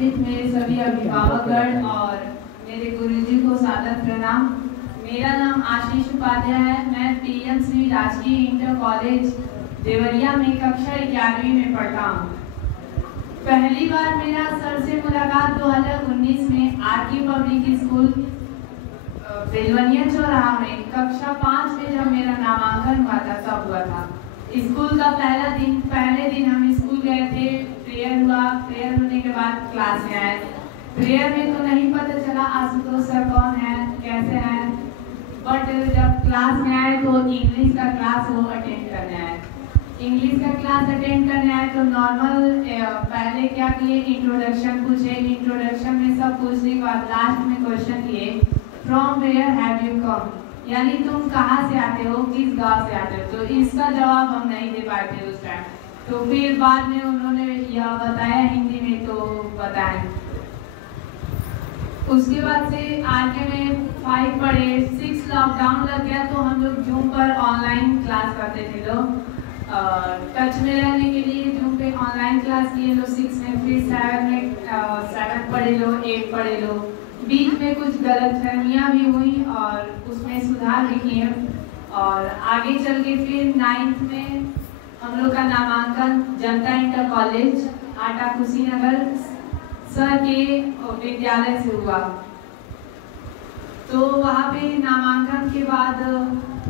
उपस्थित मेरे सभी अभिभावकगण और मेरे गुरुजी को सादर प्रणाम। मेरा नाम आशीष उपाध्याय है। मैं पीएम श्री राजकीय इंटर कॉलेज देवरिया में कक्षा 11वीं में पढ़ता हूँ। पहली बार मेरा सर से मुलाकात 2019 में आरके पब्लिक स्कूल बेलवनिया चौराहा में कक्षा 5 में जब मेरा नामांकन हुआ था तब हुआ था। स्कूल का पहले दिन हम स्कूल गए थे, प्रेयर हुआ, प्रेयर होने के बाद क्लास में आए। प्रेयर में तो नहीं पता चला आशुतोष सर कौन है, कैसे हैं, बट जब क्लास में आए तो इंग्लिश का क्लास वो अटेंड करने आए। इंग्लिश का क्लास अटेंड करने आए तो नॉर्मल पहले क्या किए, इंट्रोडक्शन पूछे। इंट्रोडक्शन में सब पूछने के बाद लास्ट में क्वेश्चन किए, from where have you come, यानी तुम कहाँ से आते हो, किस गांव से आते हो। तो इसका जवाब हम नहीं दे पाए थे उस टाइम। तो फिर बाद में उन्होंने यह बताया हिंदी में, तो बताएं। उसके बाद से आगे में 5 पढ़े, 6 लॉकडाउन लग गया तो हम लोग जूम पर ऑनलाइन क्लास करते थे लोग। टच में रहने के लिए जूम पे ऑनलाइन क्लास किए लो 6 में, फिर 7 पढ़े लो, 8 पढ़े लो। बीच में कुछ गलतफहमियां भी हुई और उसमें सुधार भी किए और आगे चल के फिर 9th में हम लोग का नामांकन जनता इंटर कॉलेज आटा कुशीनगर सर के विद्यालय से हुआ। तो वहाँ पे नामांकन के बाद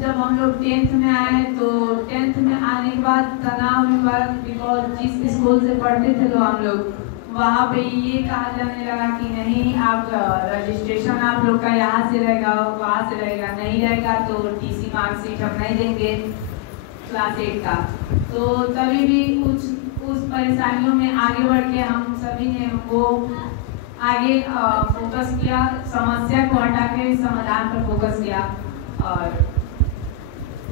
जब हम लोग 10th में आए तो 10th में आने के बाद तनाव हुआ, बिकॉज जिस स्कूल से पढ़ते थे तो हम लोग वहाँ पे ये कहा जाने लगा कि नहीं, आप रजिस्ट्रेशन आप लोग का यहाँ से रहेगा, वहाँ से रहेगा, नहीं रहेगा तो टीसी मार्कशीट हम नहीं देंगे क्लास 8 का। तो तभी भी उस परेशानियों में आगे बढ़ के हम सभी ने वो आगे फोकस किया, समस्या को हटा के समाधान पर फोकस किया। और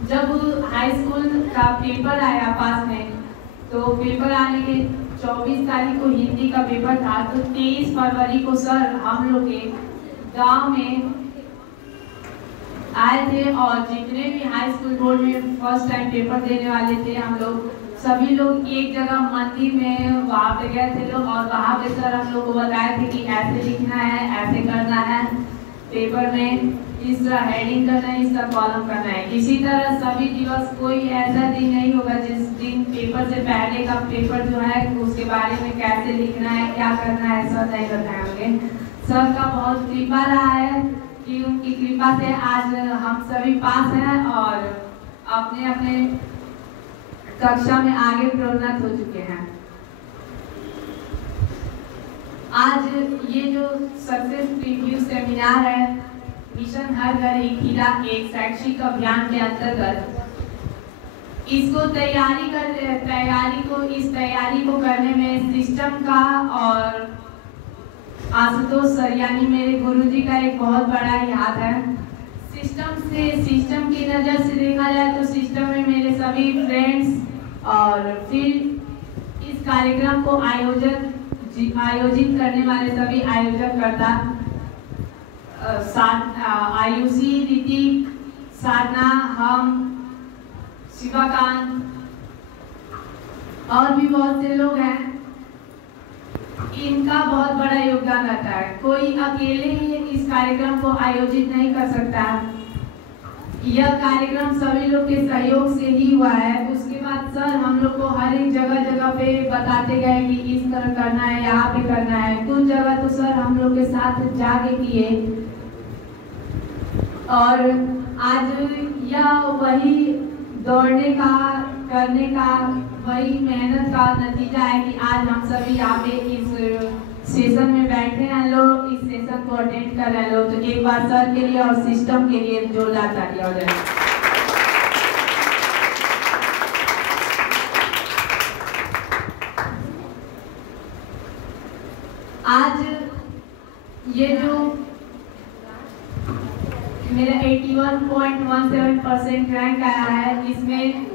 जब हाई स्कूल का पेपर आया पास में, तो पेपर आने के 24 तारीख को हिंदी का पेपर था, तो 23 फरवरी को सर हम लोग के गांव में आए थे और जितने भी हाई स्कूल बोर्ड में फर्स्ट टाइम पेपर देने वाले थे हम लोग सभी लोग एक जगह मंदिर में वहाँ पे गए थे लोग और वहाँ पे सर हम लोग को बताए थे कि ऐसे लिखना है, ऐसे करना है, पेपर में इस तरह हेडिंग करना है, इस तरह कॉलम करना है। इसी तरह सभी दिवस कोई ऐसा दिन नहीं होगा जिस दिन पेपर से पहले का पेपर जो है उसके बारे में कैसे लिखना है, क्या करना है, सब नहीं बताएंगे। सर का बहुत कृपा रहा है कि उनकी कृपा से आज हम सभी पास हैं और अपने अपने कक्षा में आगे प्रोन्नत हो चुके हैं। आज ये जो सक्सेस प्रीव्यू सेमिनार है मिशन हर घर एक हीरा एक शैक्षिक अभियान के अंतर्गत, इसको तैयारी को करने में सिस्टम का और आशुतोष सर यानी मेरे गुरुजी का एक बहुत बड़ा ही हाथ है। सिस्टम की नज़र से देखा जाए तो सिस्टम में मेरे सभी फ्रेंड्स और फिर इस कार्यक्रम को आयोजित करने वाले सभी आयोजककर्ता आयुषी, ऋतिक, साधना, हम, शिवाकांत और भी बहुत से लोग हैं, इनका बहुत बड़ा योगदान रहता है। कोई अकेले ही इस कार्यक्रम को आयोजित नहीं कर सकता। यह कार्यक्रम सभी लोग के सहयोग से ही हुआ है। उसके बाद सर हम लोग को हर एक जगह पे बताते गए कि इस तरह करना है, यहाँ पे करना है। कुछ जगह तो सर हम लोग के साथ जाके किए और आज यह वही दौड़ने का, करने का, वही मेहनत का नतीजा है कि आज हम सभी यहाँ पे इस सेशन में बैठे हैं लोग, इस सेशन को अटेंड कर रहे हैं लोग। तो एक बार सर के लिए और सिस्टम के लिए जोरदार तालियां हो जाए। आज ये जो मेरा 81.17% रैंक आया है, इसमें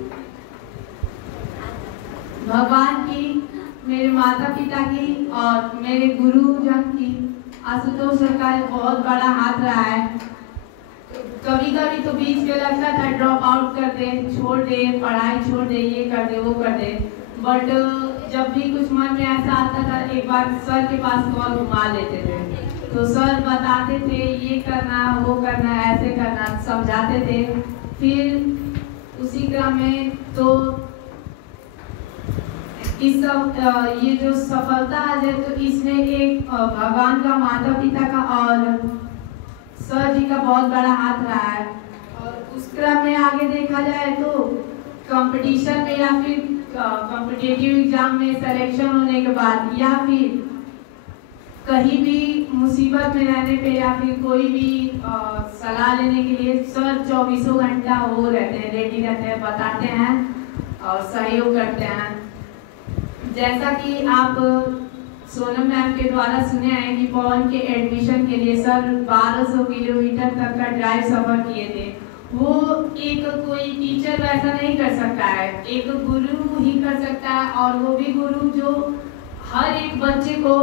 भगवान की, मेरे माता पिता की और मेरे गुरुजन की, आशुतोष सर का बहुत बड़ा हाथ रहा है। कभी कभी तो बीच में लगता था ड्रॉप आउट कर दे, छोड़ दे, पढ़ाई छोड़ दे, ये कर दे, वो कर दे, बट जब भी कुछ मन में ऐसा आता था, एक बार सर के पास कॉल घुमा लेते थे, तो सर बताते थे ये करना, वो करना, ऐसे करना, समझाते थे। फिर उसी क्रम में तो इस सब ये जो सफलता है तो इसमें एक भगवान का, माता पिता का और सर जी का बहुत बड़ा हाथ रहा है। और उस क्रम में आगे देखा जाए तो कंपटीशन में या फिर कॉम्पिटिटिव एग्जाम में सिलेक्शन होने के बाद या फिर कहीं भी मुसीबत में रहने पे या फिर कोई भी सलाह लेने के लिए सर 24 घंटा वो रहते हैं, रेडी रहते हैं, बताते हैं और सहयोग करते हैं। जैसा कि आप सोनम मैम के द्वारा सुने हैं कि पवन के एडमिशन के लिए सर 1200 किलोमीटर तक का ड्राइव सफर किए थे। वो एक कोई टीचर वैसा नहीं कर सकता है, एक गुरु ही कर सकता है, और वो भी गुरु जो हर एक बच्चे को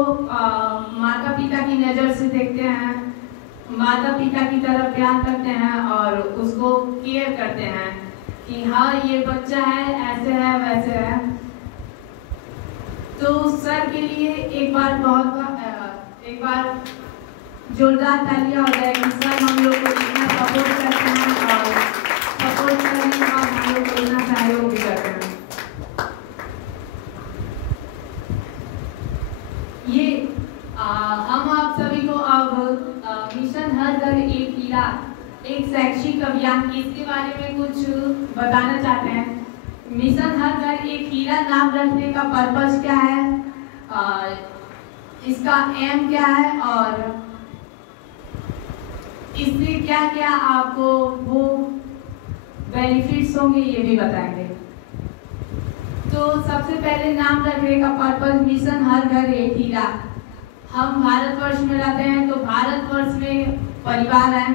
माता पिता की नज़र से देखते हैं, माता पिता की तरफ प्यार करते हैं और उसको केयर करते हैं कि हाँ ये बच्चा है, ऐसे है, वैसे है। तो सर के लिए एक बार जोरदार तालियां हो जाए कि सर हम लोग को इतना सपोर्ट करते हैं और सपोर्ट करने के बाद हम लोग को इतना सहयोग भी करते हैं। ये हम आप सभी को अब मिशन हर घर एक हीरा, एक शैक्षिक अभियान, इसके बारे में कुछ बताना चाहते हैं। मिशन हर घर एक हीरा नाम रखने का पर्पस क्या है, इसका एम क्या है और इससे क्या क्या आपको वो बेनिफिट्स होंगे ये भी बताएंगे। तो सबसे पहले नाम रखने का पर्पस मिशन हर घर एक हीरा। हम भारतवर्ष में रहते हैं तो भारतवर्ष में परिवार है,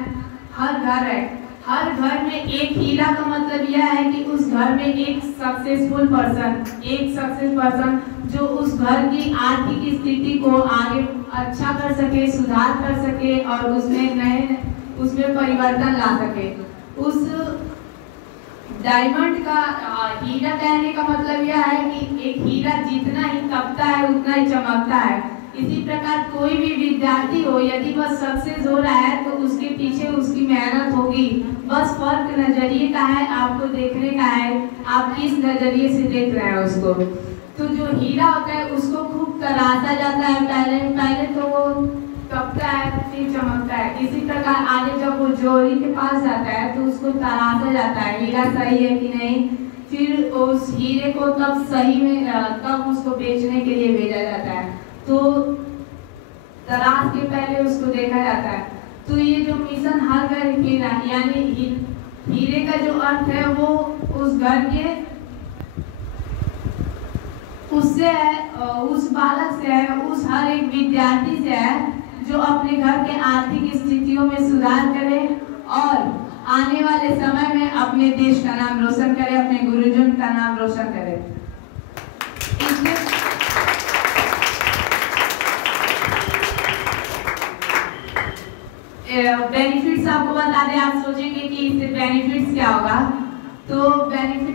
हर घर है, हर घर में एक हीरा का मतलब यह है कि उस घर में एक सक्सेसफुल पर्सन जो उस घर की आर्थिक स्थिति को आगे अच्छा कर सके, सुधार कर सके और उसमें परिवर्तन ला सके। उस डायमंड का हीरा कहने का मतलब यह है कि एक हीरा जितना ही तपता है उतना ही चमकता है। इसी प्रकार कोई भी विद्यार्थी हो, यदि वह सक्सेस हो रहा है तो उसके पीछे उसकी मेहनत होगी, बस फर्क नजरिए का है, आपको देखने का है, आप किस नजरिए से देख रहे हैं उसको। तो जो हीरा होता है उसको खूब तराशा जाता है, पहले तो वो तपता है फिर चमकता है। इसी प्रकार आगे जब वो जोड़ी के पास जाता है तो उसको तराशा जाता है, हीरा सही है कि नहीं, फिर उस हीरे को तब उसको बेचने के लिए भेजा जाता है। तो तराश के पहले उसको देखा जाता है। तो ये जो मिशन हर घर हीरा, यानी हीरे का जो अर्थ है वो उस घर के उससे है, उस बालक से है, उस हर एक विद्यार्थी से है जो अपने घर के आर्थिक स्थितियों में सुधार करे और आने वाले समय में अपने देश का नाम रोशन करे, अपने गुरुजन का नाम रोशन करे। बेनिफिट्स आपको बता दें, आप सोचेंगे कि इससे बेनिफिट्स क्या होगा। तो बेनिफिट